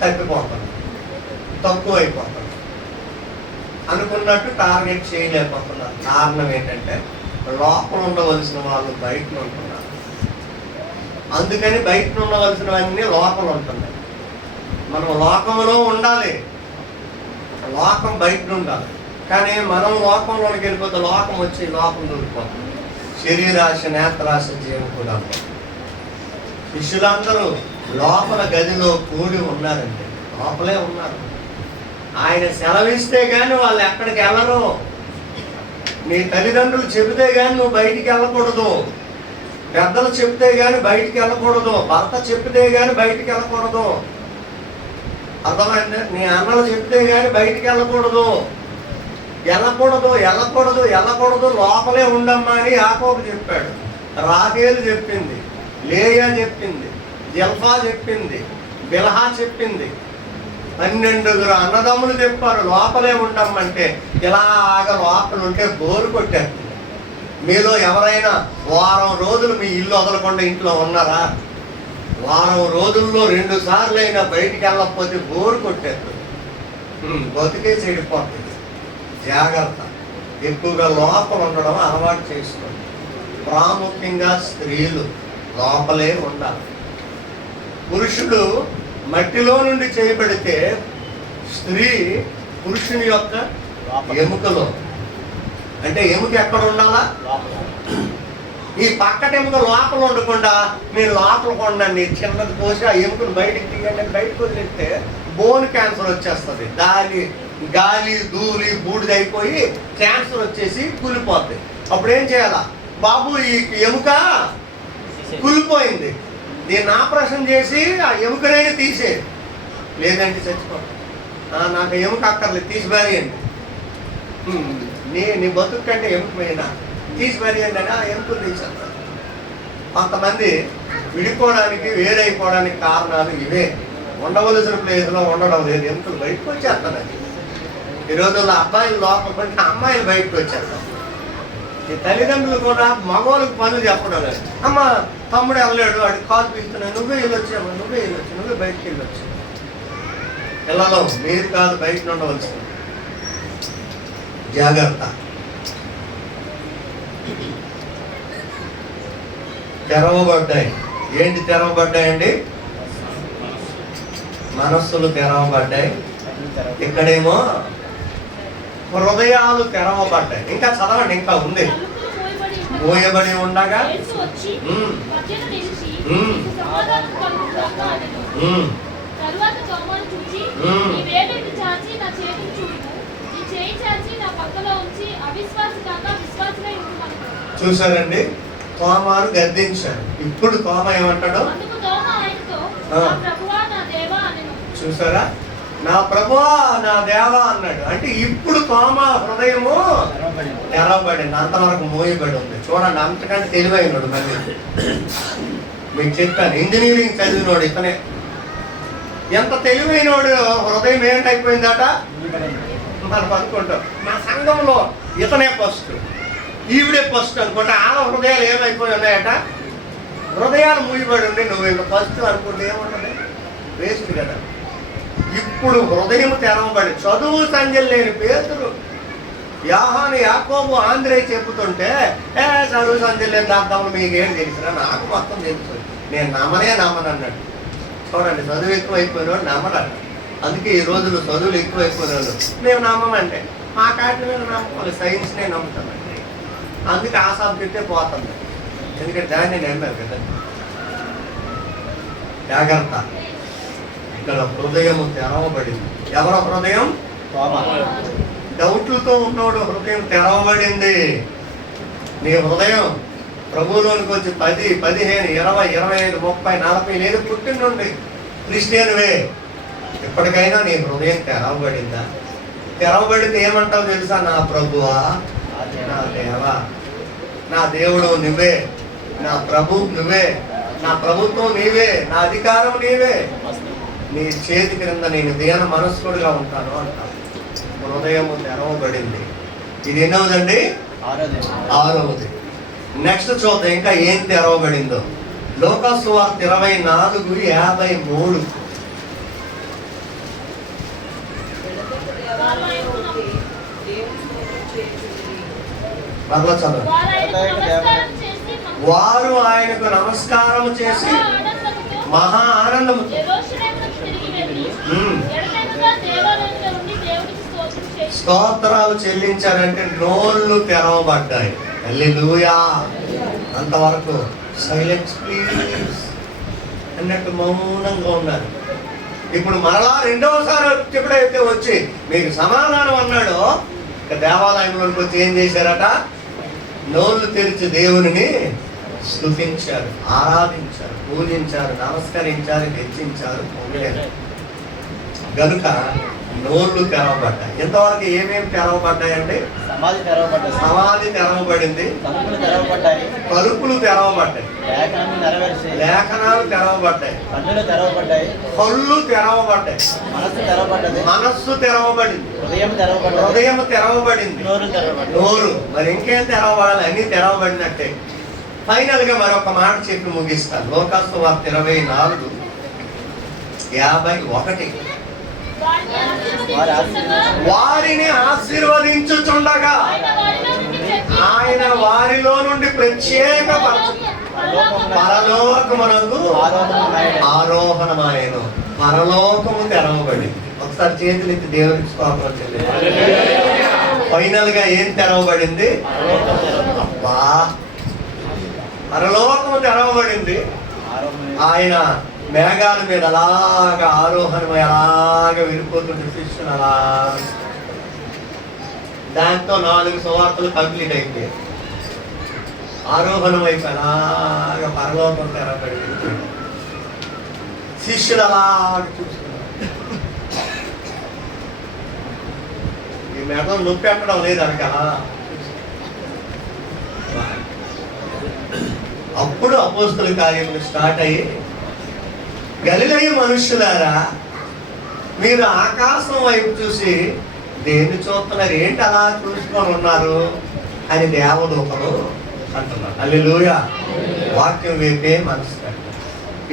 తప్పిపోతున్నారు, తక్కువైపోతున్నారు. అనుకున్నట్టు టార్గెట్ చేయలేకపోతున్నారు. కారణం ఏంటంటే లోపల ఉండవలసిన వాళ్ళు బయట ఉంటున్నారు. అందుకని బయట ఉండవలసినవన్నీ లోపల ఉంటున్నాయి. మనం లోకంలో ఉండాలి, లోకం బయట ఉండాలి. కానీ మనం లోకంలోనికి వెళ్ళిపోతే లోకం వచ్చి లోకం దొరికిపోతుంది. శరీరాశ, నేత్రాశ, జీవం కూడా. శిష్యులందరూ లోపల గదిలో కూడి ఉన్నారండి, లోపలే ఉన్నారు. ఆయన సెలవిస్తే కానీ వాళ్ళు ఎక్కడికి వెళ్ళరు. నీ తల్లిదండ్రులు చెబితే కానీ నువ్వు బయటికి వెళ్ళకూడదు, పెద్దలు చెప్తే కానీ బయటికి వెళ్ళకూడదు, భర్త చెప్తే కానీ బయటికి వెళ్ళకూడదు. అర్థమైంది? నీ అన్నలు చెప్తే కానీ బయటికి వెళ్ళకూడదు, వెళ్ళకూడదు. లోపలే ఉండమ్మా అని యాకోబు చెప్పాడు, రాహేలు చెప్పింది, లేయా చెప్పింది, జల్ఫా చెప్పింది, బిల్హా చెప్పింది. 12 అన్నదమ్ములు చెప్పారు లోపలే ఉండమ్మంటే. ఇలాగ లోపల ఉంటే బోరు కొట్టేస్తుంది. మీలో ఎవరైనా వారం రోజులు మీ ఇల్లు వదలకుండా ఇంట్లో ఉన్నారా? వారం రోజుల్లో 2 సార్లు అయినా బయటికి వెళ్ళకపోతే బోరు కొట్టేస్తుంది, బతికే చెడిపోతుంది. జాగ్రత్త, ఎక్కువగా లోపల ఉండడం అలవాటు చేసుకోండి. ప్రాముఖ్యంగా స్త్రీలు లోపలే ఉండాలి. పురుషుడు మట్టిలో నుండి చేయబడితే స్త్రీ పురుషుని యొక్క ఎముకలో. అంటే ఎముక ఎక్కడ ఉండాలా? ఈ పక్కట ఎముక లోపల ఉండకుండా నేను లోపల కొండండి చిన్నది పోసి ఆ ఎముకను బయటికి తీయండి, బయటకు వదిలేస్తే బోన్ క్యాన్సర్ వచ్చేస్తుంది. గాలి ధూళి బూడిద అయిపోయి క్యాన్సర్ వచ్చేసి కూలిపోద్ది. అప్పుడు ఏం చేయాలా? బాబు ఈ ఎముక కూలిపోయింది, దీన్ని ఆపరేషన్ చేసి ఆ ఎముకనైనా తీసే, లేదంటే చచ్చిపోతాం. నాకు ఎముక అక్కర్లేదు, తీసి బారేయండి. నీ బతుకు కంటే ఎముక పోయినా తీసి పడేయండి అని ఆ ఎముకలు తీసేస్తారు. కొంతమంది విడిపోవడానికి వేరైపోవడానికి కారణాలు ఇవే. ఉండవలసిన ప్లేస్లో ఉండడం లేదు, ఎముకలు బయటకు వచ్చేస్తానండి. ఈ రోజుల్లో అబ్బాయిలు లోపల పడి అమ్మాయిలు బయటకు వచ్చేస్తారు. ఈ తల్లిదండ్రులు కూడా మగవాళ్ళకి పనులు చెప్పడం లేదు. అమ్మ తమ్ముడు వెళ్ళాడు, వాడికి కాలు పీస్తున్నాడు, నువ్వే వెళ్ళొచ్చావు, నువ్వే బయటకు వెళ్ళొచ్చు. పిల్లలు మీరు కాదు బయట ఉండవచ్చు, జాగ్రత్త. తెరవబడ్డాయి. ఏంటి తెరవబడ్డాయండి? మనస్సులు తెరవబడ్డాయి. ఇక్కడేమో హృదయాలు తెరవబడ్డాయి. ఇంకా చదవండి, ఇంకా ఉంది. మోయబడి ఉండగా చూసారండి, తోమాను గద్దించాడు. ఇప్పుడు తోమ ఏమంటాడు? చూసారా, నా ప్రభువా నా దేవా అన్నాడు. అంటే ఇప్పుడు తోమ హృదయము తెరవబడింది, అంతవరకు మోయబడి ఉంది. చూడండి, అంతకంటే తెలివైనడు. మళ్ళీ మీకు చెప్పాను, ఇంజనీరింగ్ చదివినోడు ఇతనే. ఎంత తెలివైనోడు, హృదయం ఏంటైపోయిందట మనం అనుకుంటాం. మా సంఘంలో ఇతనే ఫస్ట్, ఈవిడే ఫస్ట్ అనుకుంటా. ఆమె హృదయాలు ఏమైపోయి ఉన్నాయట, హృదయాలు మూయబడి ఉండి నువ్వు ఇంకా ఫస్ట్ అనుకుంటే ఏముంటుంది, వేస్ట్ కదా. ఇప్పుడు హృదయం తెరవబడి, చదువు సంజలు లేని పేతురు, యోహాను, యాకోబు, ఆంధ్రే చెప్పుతుంటే చదువు సంజలు లేని దాదాపు మీకేం తెలిసినా నాకు మొత్తం తెలుసు, నేను నమ్మనన్నాడు. చూడండి, చదువు ఎక్కువ అయిపోయినాడు నమ్మడాడు. అందుకే ఈ రోజులు చదువులు ఎక్కువ అయిపోయినాడు. మేము నమ్మమంటే మా కాటిని మీద నమ్మకాలి, సైన్స్నే నమ్ముతామండి. అందుకే ఆ సబ్జెక్టే పోతుంది, ఎందుకంటే దాన్ని నమ్మారు కదా. జాగ్రత్త, ఇక్కడ హృదయం తెరవబడింది. ఎవరో హృదయం? డౌట్లతో ఉన్నోడు హృదయం తెరవబడింది. నీ హృదయం ప్రభువులోనికి వచ్చి 10, 15, 20, 25, 30, 40 లేదు పుట్టినుండి క్రిస్టియన్వే, ఇప్పటికైనా నీ హృదయం తెరవబడిందా? తెరవబడితే ఏమంటావు తెలుసా? నా ప్రభువా నా దేవా, నా దేవుడు నువ్వే, నా ప్రభు నువ్వే, నా ప్రభుత్వం నీవే, నా అధికారం నీవే, నీ చేతి క్రింద నేను దేన మనస్కుడిగా ఉంటాను అంటాను. హృదయము తెరవబడింది. ఇది ఎన్నవదండి? 6వది. నెక్స్ట్ చూద్దాం ఇంకా ఏం తెరవబడిందో. లోకాసు సువార్త 24:53. మరలా చదవండి. వారు ఆయనకు నమస్కారం చేసి మహా ఆనందముతో స్తోత్రాలు చెల్లించారంటే నోళ్ళు తెరవబడ్డాయి. హల్లెలూయా. అంతవరకు సైలెన్స్ ప్లీజ్ అన్నట్టు మౌనంగా ఉన్నారు. ఇప్పుడు మరలా రెండవసారి ఎప్పుడైతే వచ్చి మీకు సమాధానం అన్నాడో, దేవాలయంలోకి వచ్చి ఏం చేశారట? నోళ్ళు తెరిచి దేవుని స్తుతించారు, ఆరాధించారు, పూజించారు, నమస్కరించారు, హెచ్చించారు, పొగిడారు. గనుక నోళ్ళు తెరవబడ్డాయి. ఇంతవరకు ఏమేమి తెరవబడ్డాయండి? సమాధి తెరవబడ్డాయి, సమాధి తెరవబడింది, తలుపులు తెరవబడ్డాయి, తలుపులు తెరవబడ్డాయి, లేఖనాలు నెరవేర్చి లేఖనాలు తెరవబడ్డాయి, కన్నులు తెరవబడ్డాయి, కళ్ళు తెరవబడ్డాయి, మనస్సు తెరవబడ్డది, మనస్సు తెరవబడింది, హృదయం తెరవబడ్డది, హృదయం తెరవబడింది, నోరు తెరవబడ్డది. నోరు మరి ఇంకేం తెరవబడాలి? అన్ని తెరవబడినట్టే. ఫైనల్ గా మరొక మాట చెప్పి ముగిస్తాను. లోకాసు సువార్త 24:51. వారిని ఆశీర్వదించుచుండగా ఆయన వారిలో నుండి ప్రత్యేక పరలోకమునకు ఆరోహణమాయను. పరలోకము తెరవబడింది. ఒకసారి చేతులెత్తి దేవునికి స్తోత్రం చెల్లించాలి. ఫైనల్ గా ఏం తెరవబడింది? అబ్బా, పరలోకము తెరవబడింది. ఆయన మేఘాల మీద అలాగా ఆరోహణమై అలాగా వెళ్ళిపోతుంటే శిష్యులు అలా, దాంతో 4 సువార్తలు కంప్లీట్ అయిపోయాయి. ఆరోహణం వైపు అలాగా పరలోకం తెరబడి శిష్యులు అలా చూస్తున్నారు. ఈ మేఘం నొప్పి ఎక్కడం లేదు, అనక అప్పుడు అపోస్తల కార్యములు స్టార్ట్ అయ్యి, గలిలయ మనుషులారా, మీరు ఆకాశం వైపు చూసి దేన్ని చూస్తున్నారు, ఏంటి అలా చూసుకొని ఉన్నారు అని దేవదూతలు అంటున్నారు. హల్లెలూయా. వాక్యం వైపే మనసు పెట్టాలి,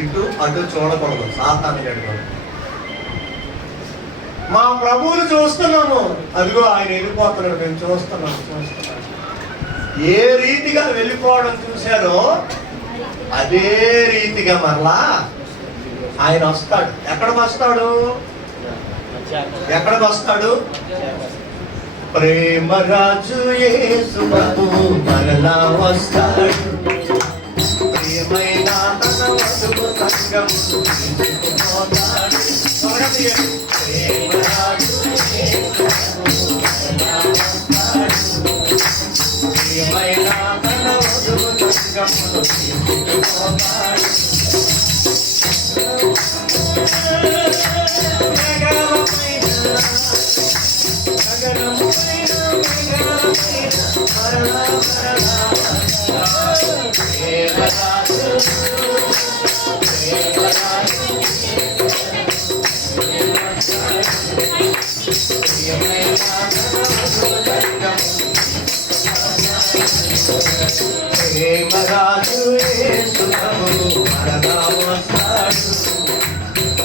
ఇటు అటు చూడకూడదు, సాతాను గడకూడదు. మా ప్రభువులు చూస్తున్నాము, అదిగో ఆయన వెళ్ళిపోతున్నాడు, మేము చూస్తున్నాము. ఏ రీతిగా వెళ్ళిపోవడం చూశారో అదే రీతిగా మరలా ఆయన వస్తాడు. ఎక్కడికి వస్తాడు? ఎక్కడికి వస్తాడు? ప్రేమరాజు యేసు ప్రభు మరలా వస్తాడు. ప్రియమైన తన వధువు సంగము తీసుకుపోతాడు. ప్రేమరాజు యేసు ప్రభు మరలా వస్తాడు. ప్రియమైన తన వధువు సంగము తీసుకుపోతాడు. ప్రేమరాజు యేసు ప్రభు మరలా వస్తాడు.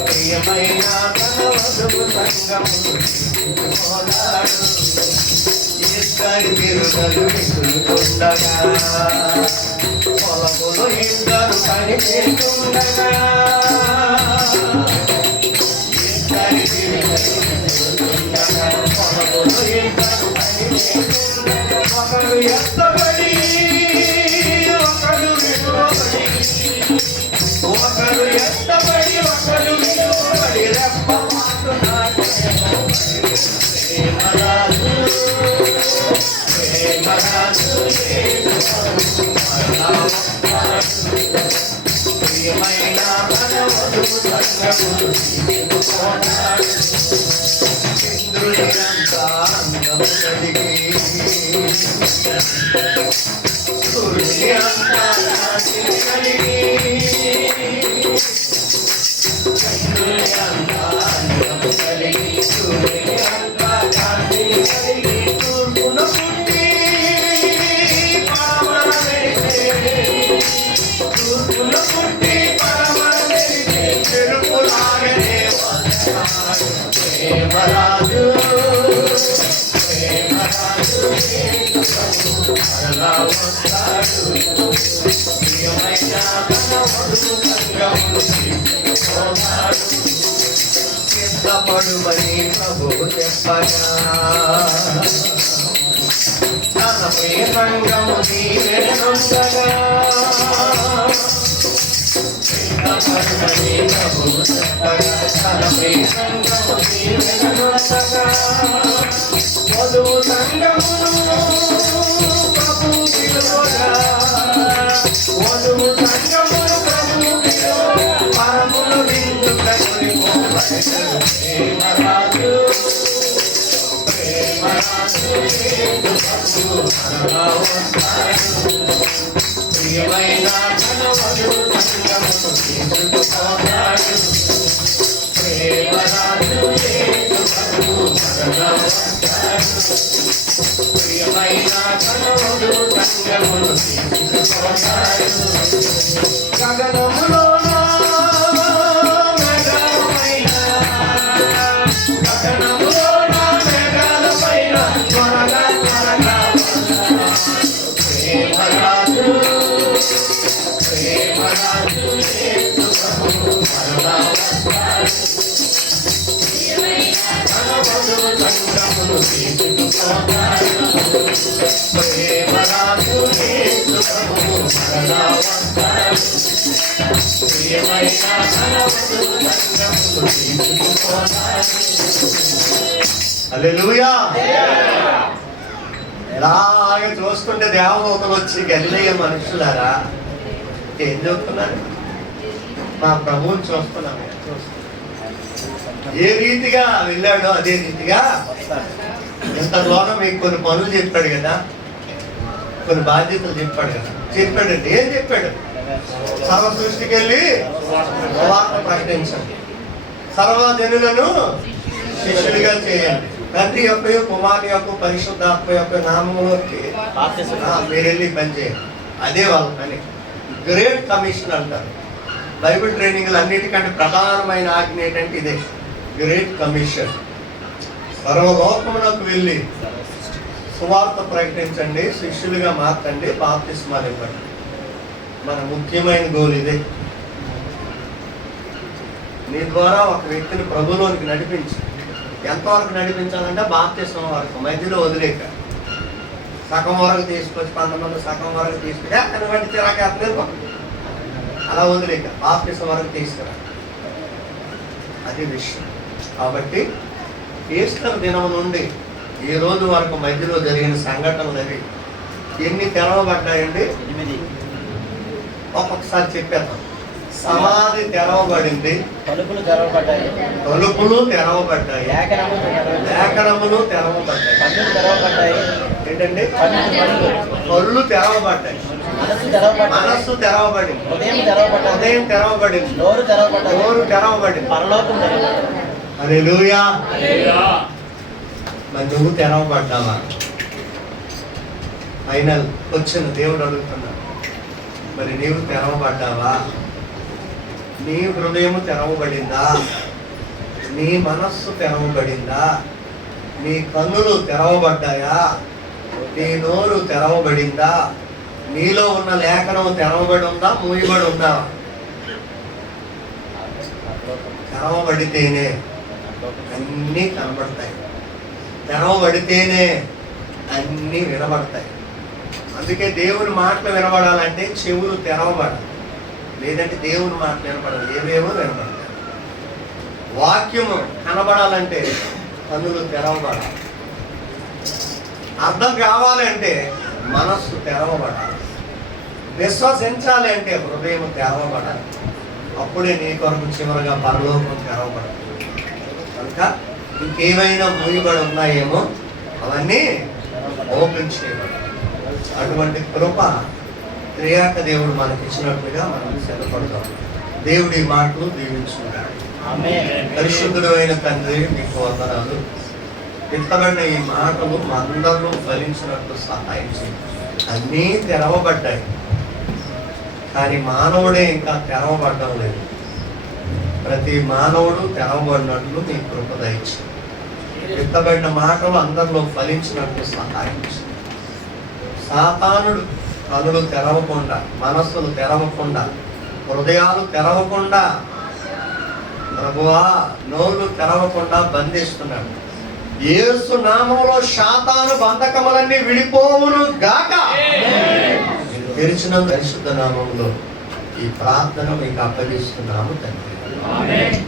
ప్రియమైన తన వధువు సంగము తీసుకుపోతాడు. ఇద్దరి తిరుగలు విసురుతుండగా, పొలములు ఇద్దరు పని చేస్తుండగా, ఇద్దరి తిరుగలు విసురుతుండగా, పొలములు ఇద్దరు పని చేస్తుండగా, ఒకరు ఎత్తబడి ఒకరు విడువబడి, ఒకరు ఎత్తబడి ఒకరు విడువబడి, రెప్ప మాటున్నాడు. ప్రేమరాజు ప్రేమరాజు యేసు ప్రభు మరలా వస్తాడు. ప్రియమైన తన వధువు సంగము తీసుకుపోతాడు. చంద్రునినంత అందము కలిగి, సూర్యుని అంత కాంతి కలిగి, చంద్రుని అంత అందము కలిగి, సూర్యుని అంత కాంతి కలిగి, తూర్పున పుట్టి పడమర వెలిసే, తూర్పున పుట్టి పడమర వెలిసే, తెలుపులాగనే వస్తాడు. ప్రేమరాజు ప్రేమరాజు యేసు ప్రభు మరలా వస్తాడు. ప్రియమైన తన వధువు సంగము తీసుకుపోతాడు. సిద్ధపడుమని ప్రభువు చెప్పగా, తన ప్రియ సంగము దీవెనొందగా, సిద్ధపడుమని ప్రభువు చెప్పగా, తన ప్రియ సంగము దీవెనొందగా, వధువు సంగమును ప్రభువు పిలువగా, వధువు సంగమును ప్రభువు పిలువగా, పరములు విందు కనుగొనబడెను. ప్రేమరాజు ప్రేమరాజు యేసు ప్రభు మరలా వస్తాడు. ప్రియమైన తన వధువు సంగమును తీసుకుపోతాడు. ప్రేమరాజు యేసు ప్రభు మరలా వస్తాడు. ప్రియమైన తన వధువు సంగమును తీసుకుపోతాడు. గగనములోన మేఘాలపైన, గగనములోన మేఘాలపైన త్వరగా త్వరగా వస్తాడు. ప్రేమరాజు ప్రేమరాజు యేసు ప్రభు మరలా వస్తాడు. తన వధువు సంగమును తీసుకుపోతాడు. ప్రేమరాజు యేసు ప్రభు మరలా వస్తాడు. ప్రియమైన తన వధువు సంగమును తీసుకుపోతాడు. హల్లెలూయా. ఇలాగ చూస్తుంటే దేవదూతలు వచ్చి, గలిలయ మనుషులారా, ఏం చెప్తున్నారు? మా ప్రభువుని చూస్తున్నాము. ఏ రీతిగా వెళ్ళాడో అదే రీతిగా ఇంత దూరం మీకు కొన్ని పనులు చెప్పాడు కదా, కొన్ని బాధ్యతలు చెప్పాడు కదా. చెప్పాడంటే ఏం చెప్పాడు? సర్వ సృష్టికి వెళ్ళి సువార్త ప్రకటించండి, సర్వజనులను శిష్యులుగా చేయండి, తండ్రి యొక్క కుమారుని యొక్క పరిశుద్ధాత్మ యొక్క నామములోకి మీరు వెళ్ళి పని చేయండి. అదే వాళ్ళ పని. గ్రేట్ కమిషన్ అంటారు. బైబిల్ ట్రైనింగ్లు అన్నిటికంటే ప్రధానమైన ఆజ్ఞ ఏంటంటే ఇదే, గ్రేట్ కమిషన్. సర్వలోకమునకు వెళ్ళి సువార్త ప్రకటించండి, శిష్యులుగా మార్చండి, బాప్తిస్మాలు ఇవ్వండి. మన ముఖ్యమైన గోల్ ఇదే. నీ ద్వారా ఒక వ్యక్తిని ప్రభులోనికి నడిపించి, ఎంతవరకు నడిపించాలంటే బాప్తిస్మం వరకు, మధ్యలో వదిలేక సగం వరకు తీసుకొచ్చి, కొంతమంది సగం వరకు తీసుకుని అతని వంటి చిరాకేస్తలేదు, అలా వదిలేక బాప్తిస్మం వరకు తీసుకురా. అది విషయం. కాబట్టి ఈస్టర్ దినం నుండి ఈ రోజు వరకు మధ్యలో జరిగిన సంఘటనలు అవి ఎన్ని తెరవబడ్డాయండి? 8. ఒక్కొక్కసారి చెప్పేద్దాం. సమాధి తెరవబడింది, తలుపులు తెరవబడ్డాయి, తలుపులు తెరవబడ్డాయి, లేఖనములు తెరవబడ్డాయి. కన్నులు తెరవబడ్డాయి. ఏంటండి? కళ్ళు, కళ్ళు తెరవబడ్డాయి, మనస్సు తెరవబడ్డాయి, మనస్సు తెరవబడింది, హృదయం తెరవబడ్డాయి, హృదయం తెరవబడింది, నోరు తెరవబడ్డాయి, నోరు తెరవబడింది. పరలోకం తెరవబడ్డాయి. హల్లెలూయా. మరి నువ్వు తెరవబడ్డావా? ఫైనల్ వచ్చిన దేవుడు అడుగుతున్నాడు, మరి నీవు తెరవబడ్డావా? నీ హృదయం తెరవబడిందా? నీ మనస్సు తెరవబడిందా? నీ కన్నులు తెరవబడ్డాయా? నీ నోరు తెరవబడిందా? నీలో ఉన్న లేఖనం తెరవబడి ఉందా, మూయబడి ఉందా? తెరవబడితేనే అన్నీ కనబడతాయి, తెరవబడితేనే అన్నీ వినబడతాయి. అందుకే దేవుని మాటలు వినబడాలంటే చెవులు తెరవబడాలి, లేదంటే దేవుని మాటలు వినపడాలి, ఏవేవో వినపడతాయి. వాక్యము కనబడాలంటే కన్నులు తెరవబడాలి, అర్థం కావాలంటే మనస్సు తెరవబడాలి, విశ్వసించాలి అంటే హృదయం తెరవబడాలి. అప్పుడే నీ కొరకు చివరిగా పరలోకం తెరవబడాలి. కనుక ఇంకేమైనా మూయబడి ఉన్నాయేమో అవన్నీ ఓపెన్ చేయబడాలి. అటువంటి కృప త్రియాక దేవుడు మనకి ఇచ్చినట్లుగా మనం సిద్ధపడతాం. దేవుడి మాటలు దీవించుకుంటాడు. పరిశుద్ధుడు అయిన తండ్రి, మీకు వందనాలు. విత్తబడిన ఈ మాటలు అందరూ ఫలించినట్లు సహాయం చేయండి. అన్నీ తెరవబడ్డాయి, కానీ మానవుడే ఇంకా తెరవబడ్డం లేదు. ప్రతి మానవుడు తెరవబడినట్లు మీ కృప దయచేయండి. విత్తబడిన మాటలు అందరిలో ఫలించినట్లు సహాయం చేయండి. సాతానుడు కనులు తెరవకుండా, మనస్సులు తెరవకుండా, హృదయాలు తెరవకుండా, ప్రభువా నోళ్ళు తెరవకుండా బంధిస్తున్నాడు. యేసు నామములో సాతాను బంధకములన్నీ విడిపోవును గాక. తెరిచిన పరిశుద్ధ నామములో ఈ ప్రార్థన మీకు అప్పగిస్తున్నాము తండ్రి. ఆమేన్.